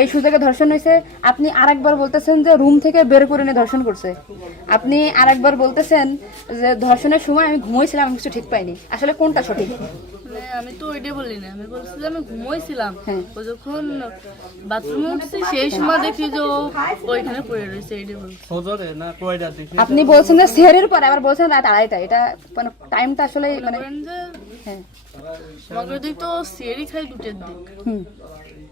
এই সুযোগে ধর্ষণ হয়েছে আপনি আরেকবার বলতেছেন যে রুম থেকে বের করে নিয়ে ধর্ষণ করছে আপনি আর একবার বলতেছেন যে ধর্ষণের সময় আমি ঘুমাইছিলাম আমি কিছু ঠিক পাইনি আসলে কোনটা সঠিক মানে আমি তো ওইটাই বললি না আমি বলছিলাম আমি ঘুমাইছিলাম হ্যাঁ। যখন বাথরুমে উঠছি সেই সময় দেখি যে ওইখানে পড়ে রয়েছে এইটাই বলছি আপনি বলছেন যে পরে আবার বলছেন রাত আড়াইটা এটা মানে টাইমটা আসলে মানে হ্যাঁ মগের দিক তো খাই দুটের দিক হুম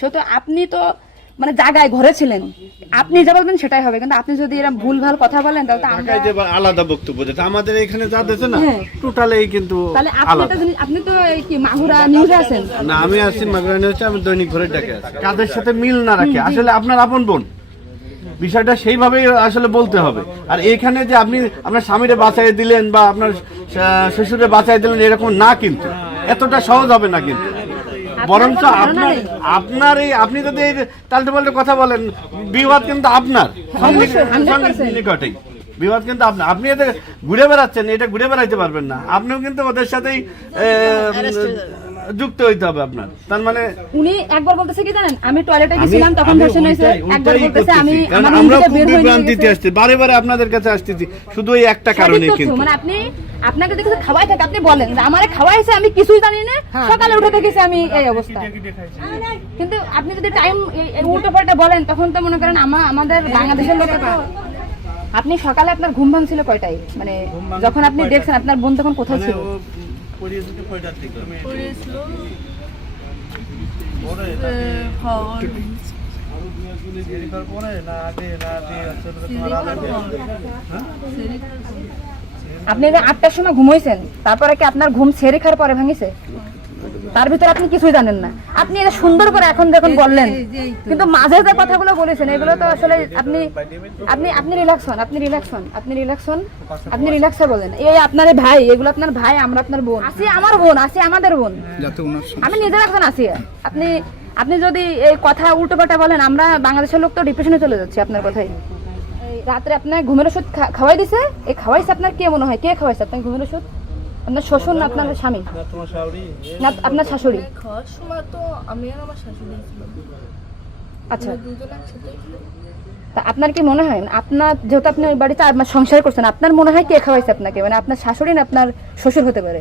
সেহেতু আপনি তো মানে জায়গায় ঘরে ছিলেন আপনি যা বলবেন সেটাই হবে কিন্তু আপনি যদি এরকম ভুল ভাল কথা বলেন তাহলে আমরা যে আলাদা বক্তব্য আমাদের এখানে যা দেশে না হ্যাঁ। টোটাল এই কিন্তু তাহলে আপনি তো আপনি তো এই কি মাগুরা নিউজে আছেন না আমি আছি মাগুরা নিউজে আমি দৈনিক ঘরে ডাকে আছি কাদের সাথে মিল না রাখে আসলে আপনার আপন বোন বিষয়টা সেইভাবেই আসলে বলতে হবে আর এখানে যে আপনি আপনার স্বামীরে বাঁচাই দিলেন বা আপনার শ্বশুরে বাঁচাই দিলেন এরকম না কিন্তু এতটা সহজ হবে না কিন্তু বরঞ্চ আপনার আপনার এই আপনি যদি পাল্টে কথা বলেন বিবাদ কিন্তু আপনার হ্যাঁ, নিকটেই বিবাদ কিন্তু আপনি এতে ঘুরে বেড়াচ্ছেন এটা ঘুরে বেড়াইতে পারবেন না আপনিও কিন্তু ওদের সাথেই যুক্ত হইতে হবে আপনার তার মানে উনি একবার বলতেছে কি জানেন আমি টয়লেটে গেছিলাম তখন ধর্ষণ হয়েছে একবার বলতেছে আমি আমরা খুব বিভ্রান্তিতে আসছি বারে বারে আপনাদের কাছে আসতেছি শুধু ওই একটা কারণে কিন্তু মানে আপনি আপনাকে দেখে খাওয়াই থাকে আপনি বলেন আমার খাওয়াইছে আমি কিছুই জানি না হ্যাঁ, সকালে উঠে দেখেছি আমি এই অবস্থা কিন্তু আপনি যদি টাইম উল্টো পাল্টা বলেন তখন তো মনে করেন আমাদের বাংলাদেশের লোক আপনি সকালে আপনার ঘুম ভাঙছিল কয়টাই মানে যখন আপনি দেখছেন আপনার বোন তখন কোথায় মানে ছিল পরে না আগে না আগে আপনি আটটার সময় ঘুমাইছেন তারপরে কি আপনার ঘুম ছেড়ে খাওয়ার পরে ভাঙিছে তার ভিতরে আপনি কিছুই জানেন না আপনি এটা সুন্দর করে এখন যখন বললেন কিন্তু মাঝে যে কথাগুলো বলেছেন এগুলো তো আসলে আপনি আপনি আপনি রিল্যাক্স হন আপনি রিল্যাক্স হন আপনি রিল্যাক্স হন আপনি রিল্যাক্স বলেন এই আপনার ভাই এগুলো আপনার ভাই আমরা আপনার বোন আসি আমার বোন আসি আমাদের বোন আমি নিজের একজন আসি আপনি আপনি যদি এই কথা উল্টো পাল্টা বলেন আমরা বাংলাদেশের লোক তো ডিপ্রেশনে চলে যাচ্ছি আপনার কথাই রাত্রে আপনার ঘুমের ওষুধ খাওয়াই দিছে এই খাওয়াইছে আপনার কে মনে হয় কে খাওয়াইছে আপনার ঘুমের ওষুধ আপনার শ্বশুর না আপনার স্বামী না আপনার শাশুড়ি খাওয়ার সময় তো শাশুড়ি আচ্ছা তা আপনার কি মনে হয় আপনার যেহেতু আপনি ওই বাড়িতে আপনার সংসার করছেন আপনার মনে হয় কে খাওয়াইছে আপনাকে মানে আপনার শাশুড়ি না আপনার শ্বশুর হতে পারে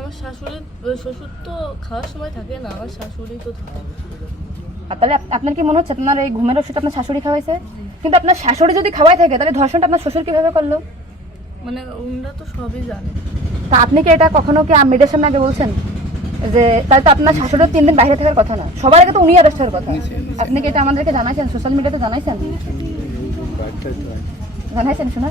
আমার শাশুড়ি শ্বশুর তো খাওয়ার সময় থাকে না আমার শাশুড়ি তো থাকে আর তাহলে আপনার কি মনে হচ্ছে আপনার এই ঘুমের ওষুধ আপনার শাশুড়ি খাওয়াইছে কিন্তু আপনার শাশুড়ি যদি খাওয়াই থাকে তাহলে ধর্ষণটা আপনার শ্বশুর কিভাবে করলো মানে ওনারা তো সবই জানে তা আপনি কি এটা কখনো কি মিডের সামনে আগে বলছেন যে তাহলে তো আপনার শাশুড়ির তিন দিন বাইরে থাকার কথা না সবার আগে তো উনি আরেস্ট হওয়ার কথা আপনি কি এটা আমাদেরকে জানাইছেন সোশ্যাল মিডিয়াতে জানাইছেন জানাইছেন শোনা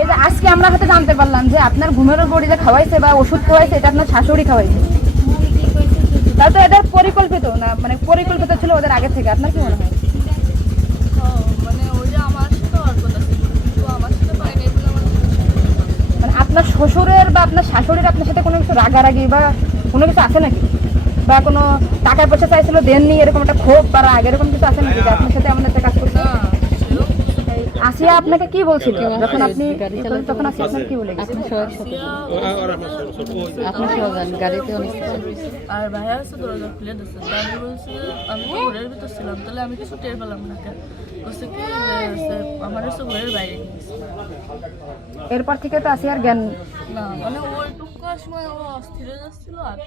এই যে আজকে আমরা হয়তো জানতে পারলাম যে আপনার ঘুমের বড়ি যে খাওয়াইছে বা ওষুধ খাওয়াইছে এটা আপনার শাশুড়ি খাওয়াইছে তাহলে তো এটা পরিকল্পিত না মানে পরিকল্পিত ছিল ওদের আগে থেকে আপনার কি মনে হয় মানে, মানে আপনার শ্বশুরের বা আপনার শাশুড়ির আপনার সাথে কোনো কিছু রাগারাগি বা কোনো কিছু আছে নাকি বা কোনো টাকা পয়সা চাইছিল দেননি এরকম একটা ক্ষোভ বা রাগ এরকম কিছু আছে নাকি আপনার সাথে আমাদের ये आपmete কি বলছিত যখন আপনি তখন তখন কি বলে আপনি শহর শহরকে আপনি শহর গাড়িতে অনুষ্ঠান রইছে আর ভাইয়া সরদ করে দছতে বলছিস ঘরের ভিতর ছিলাম তাহলে আমি কিছু টের পেলাম না কি আমার হচ্ছে ঘরের বাইরে এরপর থেকে তো আসি আর জ্ঞান না মানে সময় ও অস্থির হয়ে যাচ্ছিল আর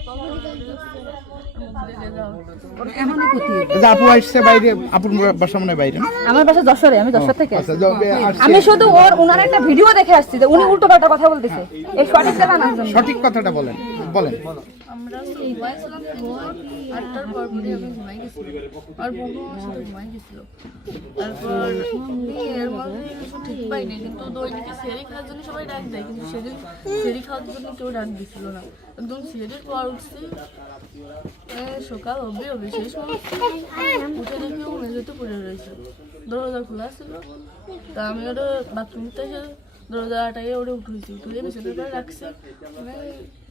বাইরে বাসা আমি থেকে আচ্ছা, আমি শুধু ওর একটা ভিডিও দেখে আসছি যে উনি উল্টো পাল্টা কথা বলতেছে সঠিক কথাটা বলেন বলেন আমরা আটটার পর আমি ঘুমাই গেছিলাম আর ঘুমাই তারপর কিছু ঠিক কিন্তু খাওয়ার জন্য সবাই দেয় কিন্তু সেদিন খাওয়ার জন্য কেউ না একদম পর উঠছি সকাল অব্দি অব্দি সময় উঠে দেখি মেঝেতে পড়ে রয়েছে দরজা খোলা ছিল তা আমি ওটা বাথরুম এসে দরজাটাকে ওরে উঠেছি উঠে বিছানাটা রাখছে মানে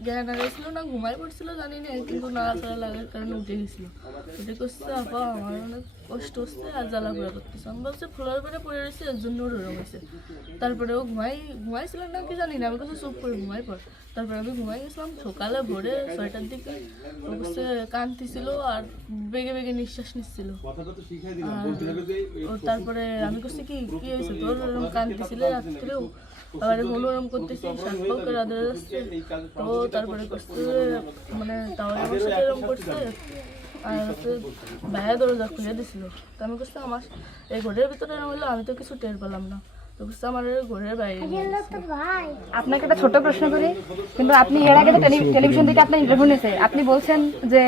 জ্ঞান হারাইছিল না ঘুমাই পড়ছিল জানি না কিন্তু না লাগা লাগার কারণে উঠে গেছিলো উঠে করছে আপা আমার অনেক কষ্ট হচ্ছে আর জ্বালা পোড়া করতেছে আমি বলছে ফ্লোর করে পড়ে রয়েছে এর জন্য ওরম হয়েছে তারপরে ও ঘুমাই ঘুমাইছিলাম না কি জানি না আমি কাছে চুপ করে ঘুমাই পর তারপরে আমি ঘুমাই গেছিলাম সকালে ভোরে ছয়টার দিকে ও কাছে কাঁদতেছিল আর বেগে বেগে নিঃশ্বাস নিচ্ছিল তারপরে আমি করছি কি কি হয়েছে তোর ওরম কাঁদতেছিল রাত্রেও আবার হলো ওরম করতেছি শান্তকে রাধা রাস্তে তো তারপরে করছে মানে তাওয়ার সাথে এরম করছে আর হচ্ছে ভাইয়া দরজা খুলে দিছিল তো আমি করছি আমার এই ঘরের ভিতরে হলো আমি তো কিছু টের পেলাম না তো করছি আমার আপনাকে একটা ছোট প্রশ্ন করি কিন্তু আপনি এর আগে টেলিভিশন থেকে আপনার ইন্টারভিউ নিয়েছে আপনি বলছেন যে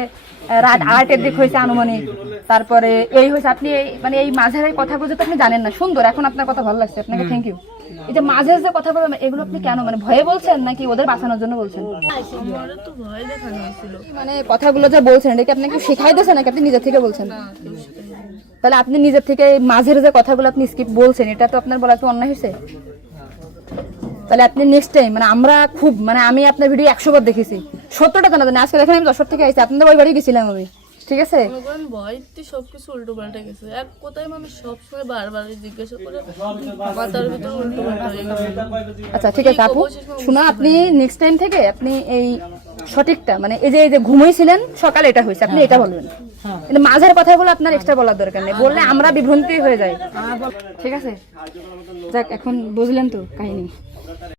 রাত আর্টের দিক হয়েছে আনুমানিক তারপরে এই হয়েছে আপনি এই মানে এই মাঝের এই কথাগুলো তো আপনি জানেন না সুন্দর এখন আপনার কথা ভালো লাগছে আপনাকে থ্যাংক ইউ মাঝে মাঝে কথা এগুলো আপনি কেন মানে ভয়ে বলছেন নাকি ওদের বাঁচানোর জন্য বলছেন মানে কথাগুলো বলছেন এটা কি আপনাকে শেখাই দিয়েছে নাকি আপনি নিজের থেকে বলছেন তাহলে আপনি নিজের থেকে মাঝের যে কথাগুলো আপনি স্কিপ বলছেন এটা তো আপনার বলা তো অন্যায় হয়েছে তাহলে আপনি নেক্সট টাইম মানে আমরা খুব মানে আমি আপনার ভিডিও একশো বার দেখেছি সত্তরটা জানি আজকে দেখেন আমি দশর থেকে আইছি আপনাদের ওই বাড়ি গেছিলাম আমি ঠিক আছে বাড়িতে সবকিছু উল্টো পাল্টা গেছে এক কোথায় আমি সবসময় বারবার জিজ্ঞাসা করে মাথার উল্টো আচ্ছা ঠিক আছে আপু শুনো আপনি নেক্সট টাইম থেকে আপনি এই সঠিকটা মানে এই যে এই যে ঘুমাইছিলেন সকালে এটা হয়েছে আপনি হ্যাঁ, এটা হ্যাঁ। বলবেন হ্যাঁ। কিন্তু মাঝের কথা বলে আপনার এক্সট্রা বলার দরকার নেই বললে আমরা বিভ্রান্তি হয়ে যাই ঠিক আছে যাক এখন বুঝলেন তো কাহিনী